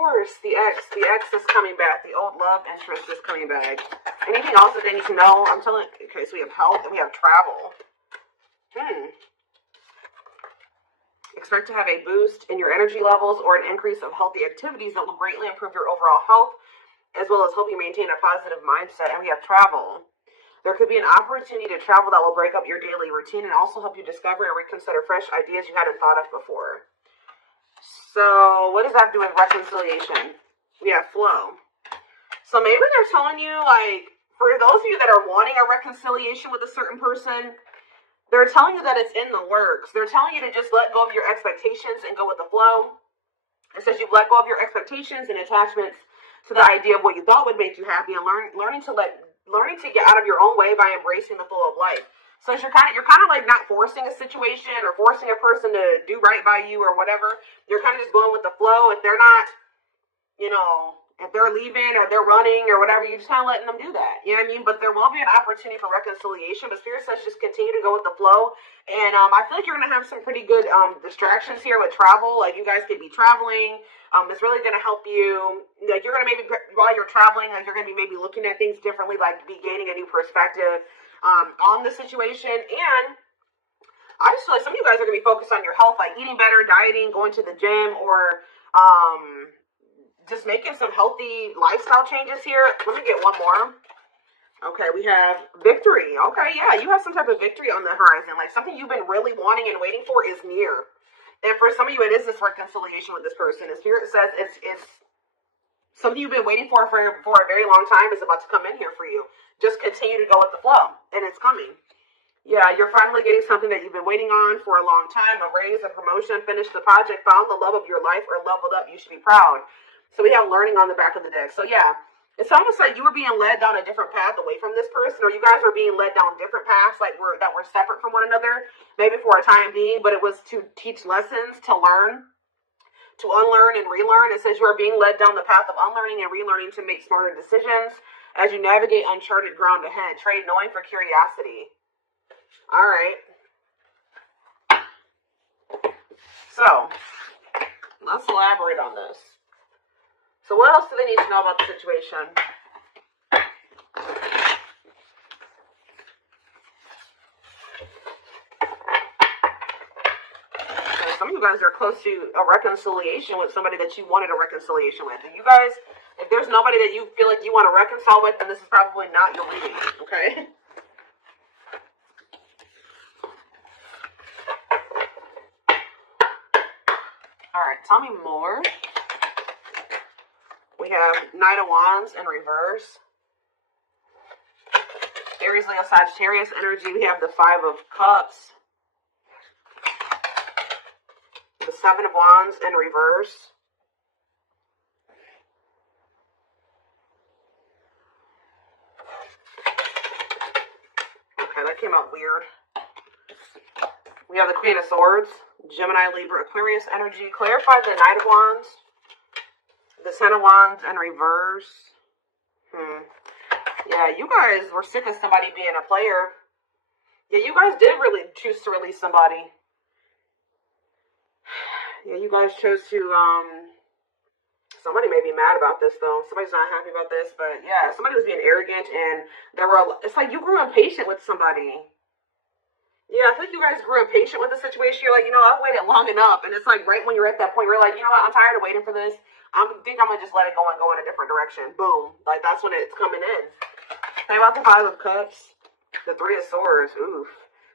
course, the ex is coming back. The old love interest is coming back. Anything else that they need to know? I'm telling. Okay, so we have health and we have travel. Expect to have a boost in your energy levels or an increase of healthy activities that will greatly improve your overall health, as well as help you maintain a positive mindset. And we have travel. There could be an opportunity to travel that will break up your daily routine and also help you discover and reconsider fresh ideas you hadn't thought of before. So what does that do with reconciliation? We have flow. So maybe they're telling you, like, for those of you that are wanting a reconciliation with a certain person, they're telling you that it's in the works. They're telling you to just let go of your expectations and go with the flow. It says you've let go of your expectations and attachments to the idea of what you thought would make you happy, and learning to get out of your own way by embracing the flow of life. So you're kind of like not forcing a situation or forcing a person to do right by you or whatever. You're kind of just going with the flow. If they're not, if they're leaving or they're running or whatever, you're just kind of letting them do that. You know what I mean? But there will be an opportunity for reconciliation. But Spirit says just continue to go with the flow. And I feel like you're going to have some pretty good distractions here with travel. Like you guys could be traveling. It's really going to help you. Like you're going to maybe, while you're traveling, like you're going to be maybe looking at things differently, like be gaining a new perspective on the situation. And I just feel like some of you guys are going to be focused on your health, like eating better, dieting, going to the gym, or just making some healthy lifestyle changes here. Let me get one more. Okay, we have victory. Okay, yeah, you have some type of victory on the horizon. Like something you've been really wanting and waiting for is near. And for some of you, it is this reconciliation with this person. And Spirit says it's something you've been waiting for a very long time is about to come in here for you. Just continue to go with the flow, and it's coming. Yeah, you're finally getting something that you've been waiting on for a long time, a raise, a promotion, finished the project, found the love of your life, or leveled up. You should be proud. So we have learning on the back of the deck. So yeah, it's almost like you were being led down a different path away from this person, or you guys were being led down different paths, like that were separate from one another, maybe for a time being, but it was to teach lessons, to learn, to unlearn and relearn. It says you are being led down the path of unlearning and relearning to make smarter decisions as you navigate uncharted ground ahead. Trade knowing for curiosity. All right. So let's elaborate on this. So what else do they need to know about the situation? So some of you guys are close to a reconciliation with somebody that you wanted a reconciliation with. And you guys, if there's nobody that you feel like you want to reconcile with, then this is probably not your reading, okay? All right, tell me more. We have Knight of Wands in reverse. Aries, Leo, Sagittarius energy. We have the Five of Cups. The Seven of Wands in reverse. Okay, that came out weird. We have the Queen of Swords. Gemini, Libra, Aquarius energy. Clarify the Knight of Wands. The Ten of Wands in reverse. Yeah, you guys were sick of somebody being a player. Yeah, you guys did really choose to release somebody. Yeah, you guys chose to, somebody may be mad about this, though. Somebody's not happy about this, but yeah, somebody was being arrogant, and it's like you grew impatient with somebody. Yeah, I think you guys grew impatient with the situation. You're like, I've waited long enough. And it's like right when you're at that point, you're like, what, I'm tired of waiting for this. I think I'm going to just let it go and go in a different direction. Boom. Like, that's when it's coming in. Think about the Five of Cups. The Three of Swords. Oof.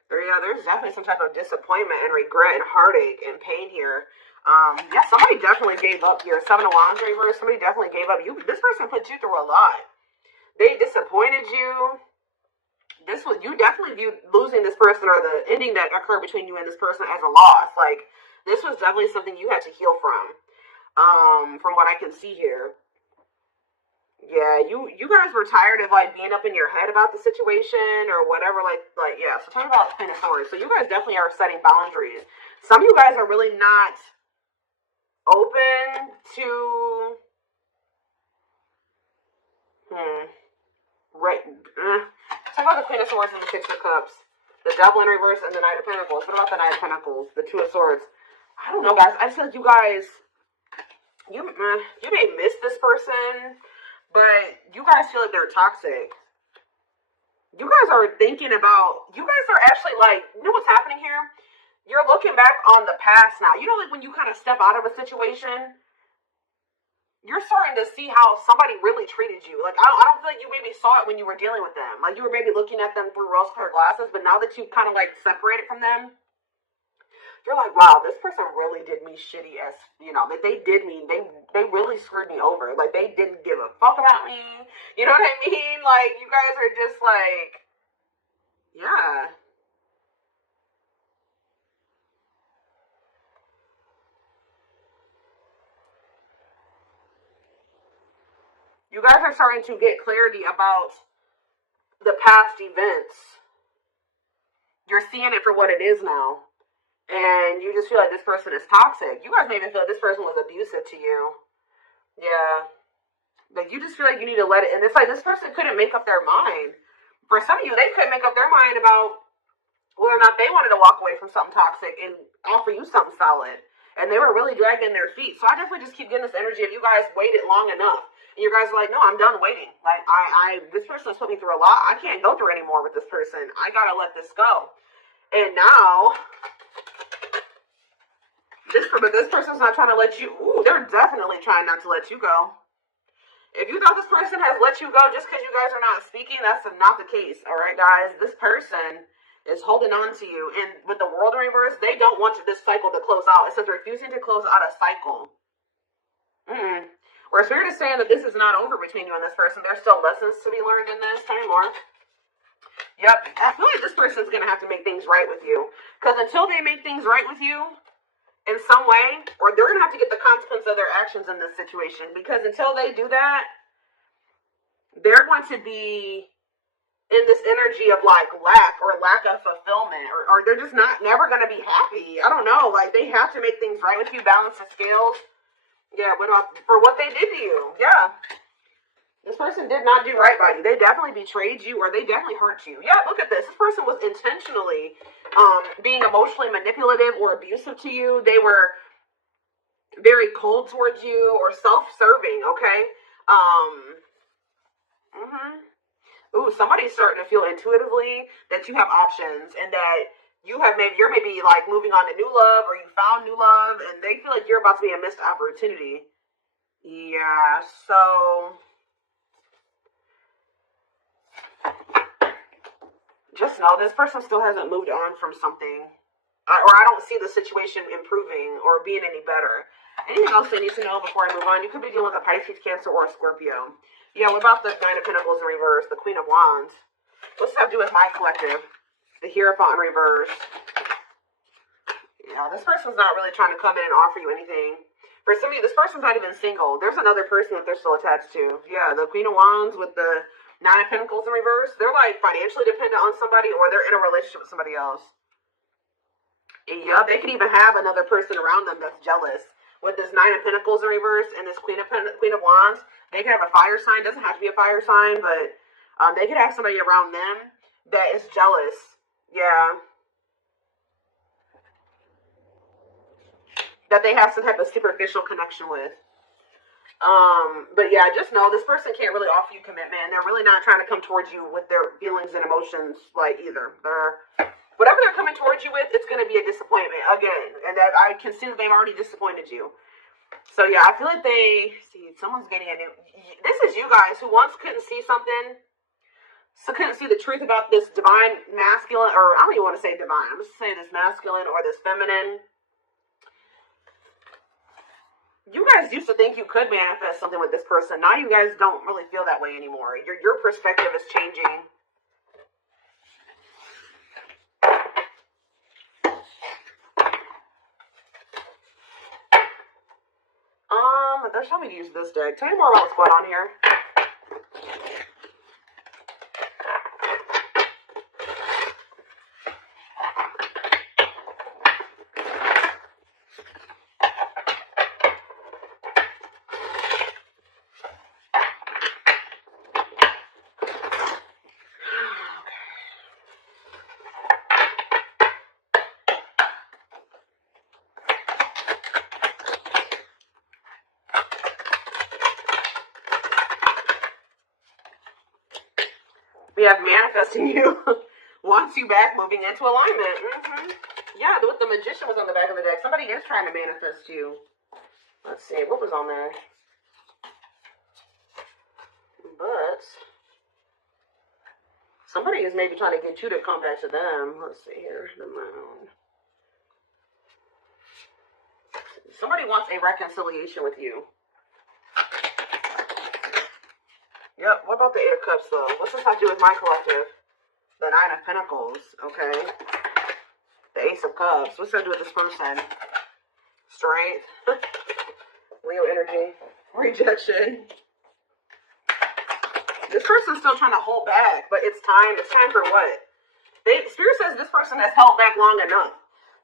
Yeah, there's definitely some type of disappointment and regret and heartache and pain here. Yeah, somebody definitely gave up here. Seven of Wands reverse. Somebody definitely gave up. This person put you through a lot. They disappointed you. You definitely viewed losing this person or the ending that occurred between you and this person as a loss. Like, this was definitely something you had to heal from what I can see here. Yeah, you guys were tired of, like, being up in your head about the situation or whatever, yeah. So talk about Queen of Swords. So you guys definitely are setting boundaries. Some of you guys are really not open to, talk about the Queen of Swords and the Six of Cups. The Devil in reverse and the Knight of Pentacles. What about the Knight of Pentacles? The Two of Swords. I don't know, guys. I just feel like you guys, you may miss this person, but you guys feel like they're toxic. You guys are thinking about, you guys are actually like, you know what's happening here? You're looking back on the past now. You know, like when you kind of step out of a situation, you're starting to see how somebody really treated you. Like, I don't feel like you maybe saw it when you were dealing with them. Like, you were maybe looking at them through rose-colored glasses, but now that you've kind of, like, separated from them, you're like, wow, this person really did me shitty as, you know, that they did me, they really screwed me over. Like, they didn't give a fuck about me. You know what I mean? Like, you guys are just like, yeah. You guys are starting to get clarity about the past events. You're seeing it for what it is now. And you just feel like this person is toxic. You guys may even feel like this person was abusive to you. Yeah. Like, you just feel like you need to let it. And it's like this person couldn't make up their mind. For some of you, they couldn't make up their mind about whether or not they wanted to walk away from something toxic and offer you something solid. And they were really dragging their feet. So I definitely just keep getting this energy of you guys waited long enough. And you guys are like, no, I'm done waiting. Like, this person has put me through a lot. I can't go through anymore with this person. I gotta let this go. And now, this person's not trying to let you, they're definitely trying not to let you go. If you thought this person has let you go just because you guys are not speaking, that's not the case. All right, guys, this person is holding on to you. And with the world in reverse, they don't want this cycle to close out. It says refusing to close out a cycle. Or Spirit is saying that this is not over between you and this person. There's still lessons to be learned in this. Tell me more. Yep. I feel like this person's going to have to make things right with you. Because until they make things right with you in some way, or they're going to have to get the consequence of their actions in this situation. Because until they do that, they're going to be in this energy of like lack of fulfillment. Or they're just never going to be happy. I don't know. Like, they have to make things right with you, balance the scales. Yeah, for what they did to you. Yeah. This person did not do right by you. They definitely betrayed you, or they definitely hurt you. Yeah, look at this. This person was intentionally being emotionally manipulative or abusive to you. They were very cold towards you or self-serving, okay? Ooh, somebody's starting to feel intuitively that you have options and that you're maybe like moving on to new love, or you found new love, and they feel like you're about to be a missed opportunity. Yeah, so just know this person still hasn't moved on from something, or I don't see the situation improving or being any better. Anything else they need to know before I move on? You could be dealing with a Pisces, Cancer, or a Scorpio. Yeah, what about the Nine of Pentacles in reverse, the Queen of Wands? What's that have to do with my collective? The Hierophant in reverse. Yeah, this person's not really trying to come in and offer you anything. For some of you, this person's not even single. There's another person that they're still attached to. Yeah, the Queen of Wands with the Nine of Pentacles in reverse. They're like financially dependent on somebody, or they're in a relationship with somebody else. And yeah, they could even have another person around them that's jealous. With this Nine of Pentacles in reverse and this Queen of Wands, they could have a fire sign. Doesn't have to be a fire sign, but they could have somebody around them that is jealous. Yeah. That they have some type of superficial connection with. But yeah, just know this person can't really offer you commitment, and they're really not trying to come towards you with their feelings and emotions, like, either. Whatever they're coming towards you with, it's going to be a disappointment again, and that I can see that they've already disappointed you. So yeah, I feel like someone's getting a new, this is you guys who once couldn't see something, so couldn't see the truth about this divine masculine, or I don't even want to say divine, I'm just saying this masculine or this feminine. You guys used to think you could manifest something with this person. Now you guys don't really feel that way anymore. Your perspective is changing. They're showing me to use this deck. Tell me more about what's going on here. have manifesting you. Wants you back, moving into alignment. Yeah, with the Magician was on the back of the deck. Somebody is trying to manifest you. Let's see, what was on there? But somebody is maybe trying to get you to come back to them. Let's see here. The Moon. Somebody wants a reconciliation with you. Yep, what about the Eight of Cups, though? What's this have to do with my collective? The Nine of Pentacles, okay. The Ace of Cups. What's that do with this person? Strength. Leo energy. Rejection. This person's still trying to hold back, but it's time. It's time for what? Spirit says this person has held back long enough.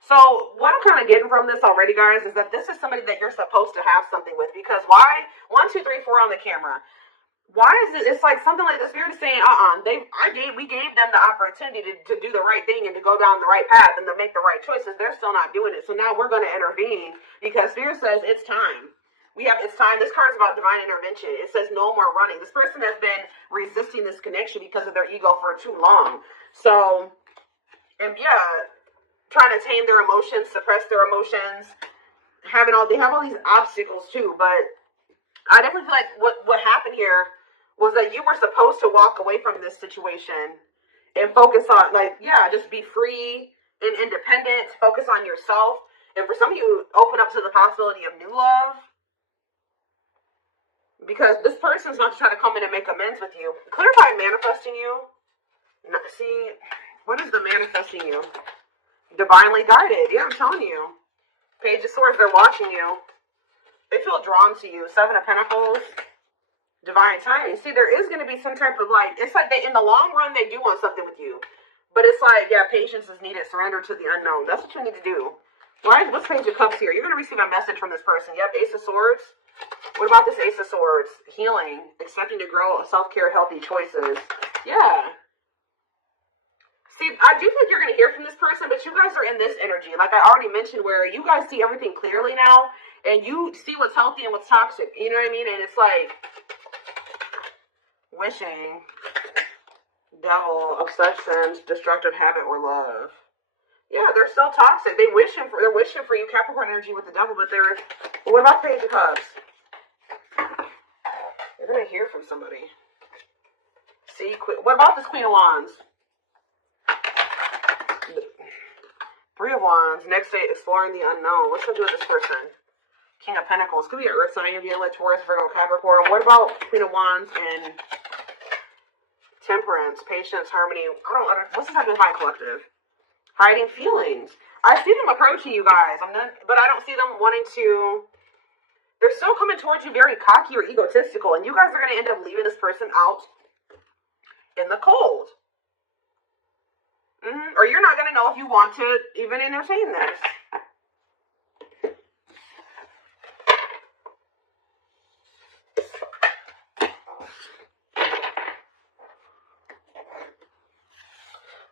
So what I'm kind of getting from this already, guys, is that this is somebody that you're supposed to have something with. Because why? 1, 2, 3, 4 on the camera. Why is it? It's like something like the Spirit is saying, we gave them the opportunity to do the right thing and to go down the right path and to make the right choices. They're still not doing it. So now we're going to intervene because Spirit says it's time. It's time. This card is about divine intervention. It says no more running. This person has been resisting this connection because of their ego for too long. So, and yeah, trying to tame their emotions, suppress their emotions, they have all these obstacles too. But I definitely feel like what happened here was that you were supposed to walk away from this situation and focus on, just be free and independent, focus on yourself. And for some of you, open up to the possibility of new love. Because this person's not trying to come in and make amends with you. Clarify manifesting you. See, what is the manifesting you? Divinely guided. Yeah, I'm telling you. Page of Swords, they're watching you. They feel drawn to you. Seven of Pentacles. Divine timing. See, there is going to be some type of it's like in the long run, they do want something with you. But it's like, yeah, patience is needed. Surrender to the unknown. That's what you need to do. What's Page of Cups here? You're going to receive a message from this person. Yep, Ace of Swords. What about this Ace of Swords? Healing. Accepting to grow. Self-care. Healthy choices. Yeah. See, I do think you're going to hear from this person, but you guys are in this energy. Like I already mentioned, where you guys see everything clearly now, and you see what's healthy and what's toxic. You know what I mean? And it's like wishing, devil, obsession, destructive habit, or love. Yeah, they're still toxic. They're wishing for you, Capricorn energy with the devil, but what about Page of Cups? You're going to hear from somebody. See, what about this Queen of Wands? Three of Wands. Next day, exploring the unknown. What's going to do with this person? King of Pentacles. Could be an Earth sign, Taurus, Virgo, Capricorn. What about Queen of Wands and Temperance, Patience, Harmony? What's this have to do with my collective? Hiding feelings. I see them approaching you guys. But I don't see them wanting to. They're still coming towards you very cocky or egotistical, and you guys are going to end up leaving this person out in the cold. Or you're not going to know if you want to even entertain this.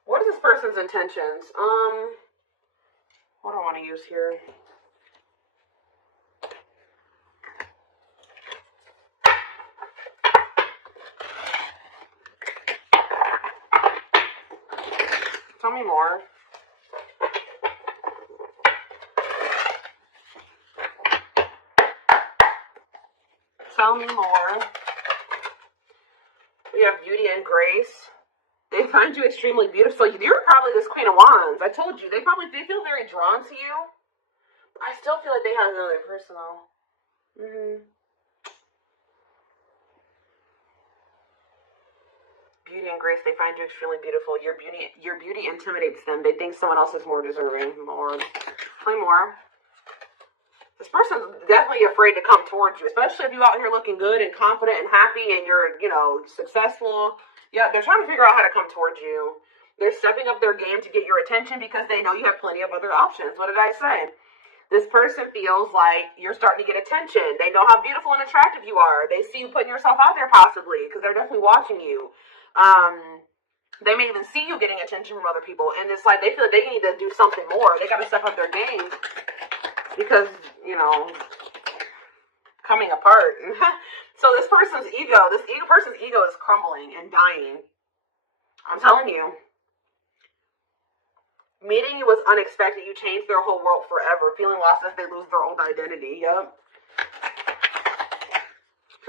What is this person's intentions? What do I want to use here? Tell me more. Tell me more. We have beauty and grace. They find you extremely beautiful. You're probably this Queen of Wands. I told you. They feel very drawn to you. I still feel like they have another person though. Beauty and grace, they find you extremely beautiful. Your beauty intimidates them. They think someone else is more deserving. Play more. This person's definitely afraid to come towards you, especially if you're out here looking good and confident and happy and you're, successful. Yeah, they're trying to figure out how to come towards you. They're stepping up their game to get your attention because they know you have plenty of other options. What did I say? This person feels like you're starting to get attention. They know how beautiful and attractive you are. They see you putting yourself out there possibly because they're definitely watching you. They may even see you getting attention from other people, and it's like they feel like they need to do something more. They got to step up their game because, coming apart. So this person's ego is crumbling and dying. I'm telling you. Meeting you was unexpected. You changed their whole world forever. Feeling lost as they lose their old identity. Yep.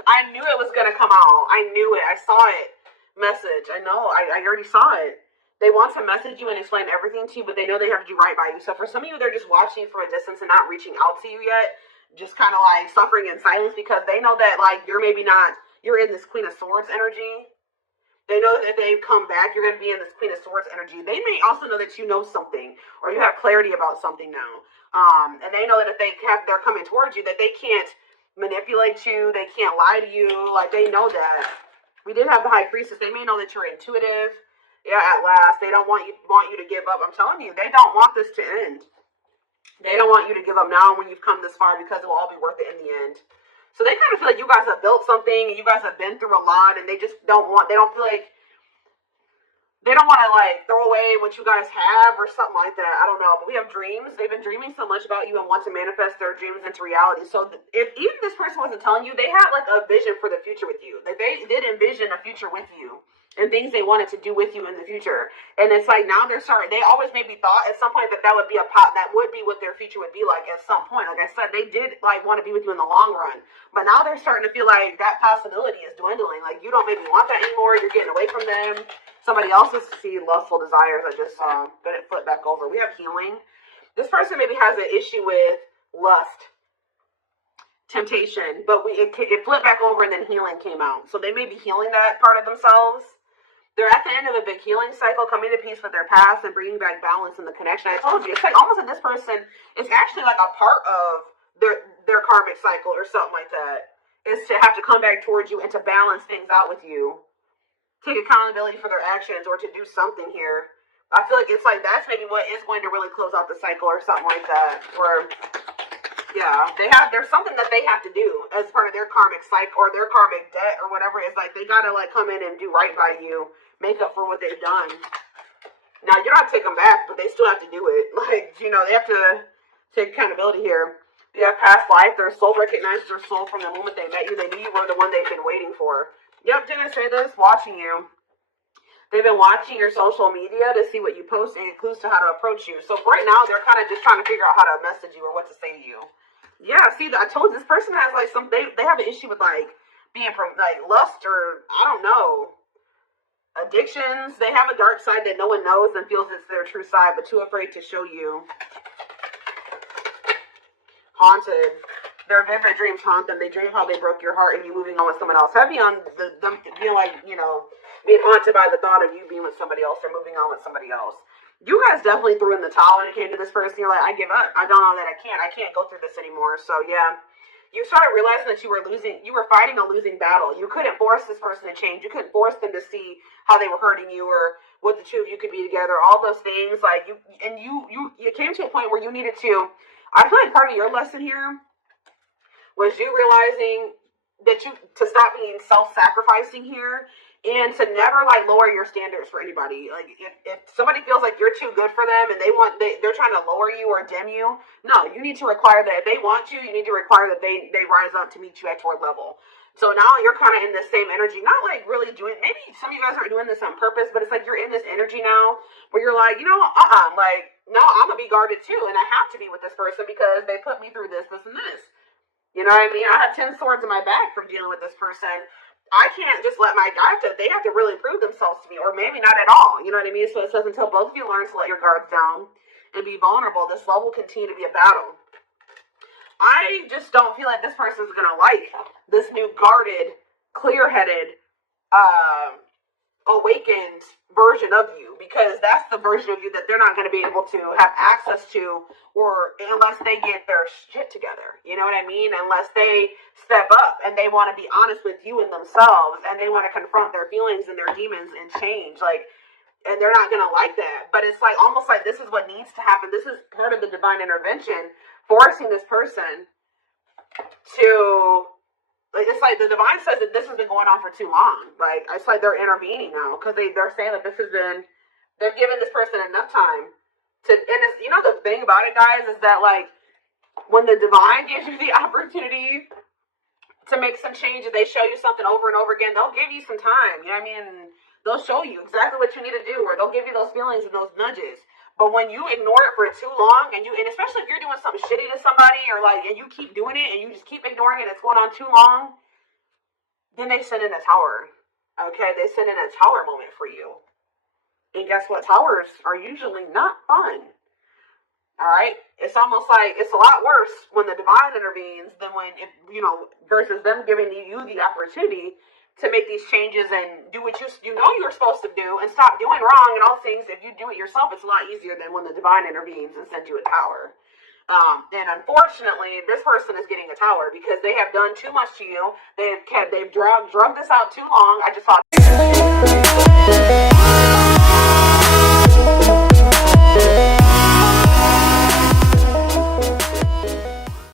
I knew it was going to come out. I knew it. I saw it. Message. I know. I already saw it. They want to message you and explain everything to you, but they know they have to do right by you. So for some of you, they're just watching you from a distance and not reaching out to you yet. Just kind of like suffering in silence because they know that like you're maybe not, you're in this Queen of Swords energy. They know that if they come back, you're going to be in this Queen of Swords energy. They may also know that you know something or you have clarity about something now. And they know that if they're coming towards you, that they can't manipulate you. They can't lie to you. Like, they know that. We did have the High Priestess. They may know that you're intuitive. Yeah, at last. They don't want you to give up. I'm telling you, they don't want this to end. They don't want you to give up now when you've come this far because it will all be worth it in the end. So they kind of feel like you guys have built something and you guys have been through a lot and they just don't want to like throw away what you guys have or something like that. I don't know. But we have dreams. They've been dreaming so much about you and want to manifest their dreams into reality. So if even this person wasn't telling you, they had like a vision for the future with you. Like they did envision a future with you and things they wanted to do with you in the future. And it's like now they're sorry. They always maybe thought at some point that would be that would be what their future would be like at some point. Like I said, they did like want to be with you in the long run. But now they're starting to feel like that possibility is dwindling. Like you don't maybe want that anymore. You're getting away from them. Somebody else's lustful desires. I just saw. But it flipped back over. We have healing. This person maybe has an issue with lust, temptation, but it flipped back over and then healing came out. So they may be healing that part of themselves. They're at the end of a big healing cycle, coming to peace with their past and bringing back balance in the connection. I told you, it's like almost that this person is actually like a part of their karmic cycle or something like that. Is to have to come back towards you and to balance things out with you. Take accountability for their actions or to do something here. I feel like it's like that's maybe what is going to really close out the cycle or something like that. Or yeah, there's something that they have to do as part of their karmic cycle or their karmic debt or whatever. It's like they gotta like come in and do right by you, make up for what they've done. Now you don't have to take them back, but they still have to do it. Like, you know, they have to take accountability here. They have past life. Their soul recognizes their soul from the moment they met you. They knew you were the one they've been waiting for. Yep, didn't I say this? Watching you. They've been watching your social media to see what you post and get clues to how to approach you. So right now, they're kind of just trying to figure out how to message you or what to say to you. Yeah, see, I told you, this person has like they have an issue with like being like lust or I don't know, addictions. They have a dark side that no one knows and feels it's their true side, but too afraid to show you. Haunted. Their vivid dreams haunt them. They dream how they broke your heart and you moving on with someone else. Heavy on them being like, you know, being haunted by the thought of you being with somebody else or moving on with somebody else. You guys definitely threw in the towel when it came to this person. You're like, I give up. I don't know that I can't go through this anymore. So yeah, you started realizing that you were fighting a losing battle. You couldn't force this person to change. You couldn't force them to see how they were hurting you or what the two of you could be together. All those things, like you came to a point where you needed to. I feel like part of your lesson here was you realizing that to stop being self-sacrificing here and to never like lower your standards for anybody. Like if somebody feels like you're too good for them and they're trying to lower you or dim you, no, you need to require that if they want you need to require that they rise up to meet you at your level. So now you're kind of in the same energy, not like really doing, maybe some of you guys aren't doing this on purpose, but it's like you're in this energy now where you're like, like, no, I'm going to be guarded too. And I have to be with this person because they put me through this, this, and this. You know what I mean? I have 10 swords in my back from dealing with this person. I can't just let they have to really prove themselves to me, or maybe not at all. You know what I mean? So it says until both of you learn to let your guards down and be vulnerable, this love will continue to be a battle. I just don't feel like this person is going to like this new guarded, clear-headed, awakened version of you, because that's the version of you that they're not going to be able to have access to, or unless they get their shit together. You know what I mean? Unless they step up and they want to be honest with you and themselves, and they want to confront their feelings and their demons and change. Like, and they're not going to like that. But it's like almost like this is what needs to happen. This is part of the divine intervention, forcing this person to, like, it's like the divine says that this has been going on for too long. Like, it's like they're intervening now because they're saying that they're giving this person enough time to, and it's, you know, the thing about it, guys, is that like when the divine gives you the opportunity to make some changes, they show you something over and over again, they'll give you some time. You know what I mean? They'll show you exactly what you need to do, or they'll give you those feelings and those nudges. But when you ignore it for too long, and especially if you're doing something shitty to somebody, or and you keep doing it and you just keep ignoring it, it's going on too long, then they send in a tower. Okay, they send in a tower moment for you. And guess what? Towers are usually not fun. All right, it's almost like it's a lot worse when the divine intervenes than when, versus them giving you the opportunity to make these changes and do what you're supposed to do and stop doing wrong and all things. If you do it yourself, it's a lot easier than when the divine intervenes and sends you a tower. And unfortunately, this person is getting a tower because they have done too much to you. They've drugged this out too long. I just saw